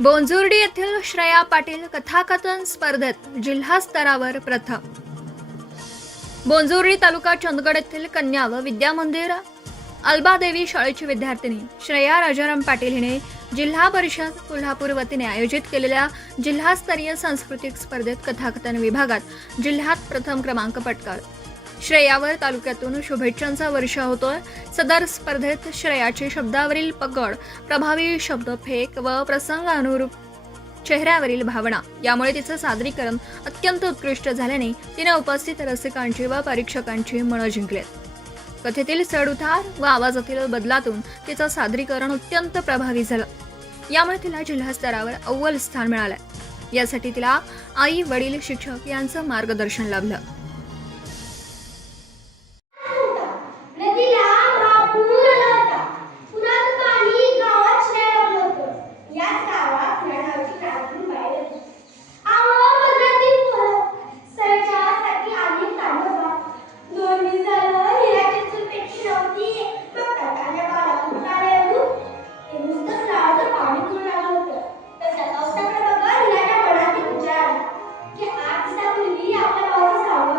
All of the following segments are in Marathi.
बोंजुर्डी येथील श्रेया पाटील कथाकथन स्पर्धेत जिल्हा स्तरावर प्रथम. बोंजुर्डी तालुका चंदगड येथील कन्या व विद्या मंदिर अल्बादेवी शाळेची विद्यार्थिनी श्रेया राजाराम पाटील हिने जिल्हा परिषद कोल्हापूर वतीने आयोजित केलेल्या जिल्हास्तरीय सांस्कृतिक स्पर्धेत कथाकथन विभागात जिल्ह्यात प्रथम क्रमांक पटकावला. श्रेयावर तालुक्यातून शुभेच्छांचा वर्षाव होतोय. सदर स्पर्धेत श्रेयाची शब्दावरील पकड, प्रभावी शब्दफेक व प्रसंगानुरूप चेहऱ्यावरील भावना यामुळे तिचं सादरीकरण अत्यंत उत्कृष्ट झाल्याने तिने उपस्थित रसिकांची व परीक्षकांची मनं जिंकली. कथेतील चढउतार व आवाजातील बदलातून तिचं सादरीकरण अत्यंत प्रभावी झालं. यामुळे तिला जिल्हा स्तरावर अव्वल स्थान मिळालं. यासाठी तिला आई, वडील, शिक्षक यांचं मार्गदर्शन लाभलं. नदीला महापूर आला होता. पुराचं पाणी गावात शिरायला लागलं होतं. याच गावात या नावाची ग्रामपंचायत बाहेर होती. आम्हाला वर्गातील पोरं सरच्यासाठी अनेक तांडवा. 2 दिवस झालं हिराची चूल पेटली नव्हती. मग काकाच्या बाळातून काढायला ते नुसतं स्नानाचं पाणी करून लागलं होतं. तर त्याचा औषधाकडे बघा हिराच्या मनात विचार आला की 8 दिवसापूर्वी आपल्या भावाचा 6वा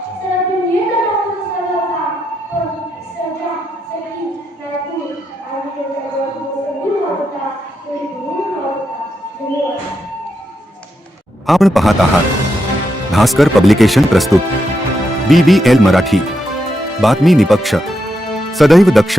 सर तुम्ही एक डॉक्टर झाला होता पण सजा सखी नायकू आणि त्यांच्यावर सगळी होता तरी म्हणून होता धन्यवाद. आपण पाहत आहात भास्कर पब्लिकेशन प्रस्तुत BVL मराठी, बातमी निपक्ष, सदैव दक्ष.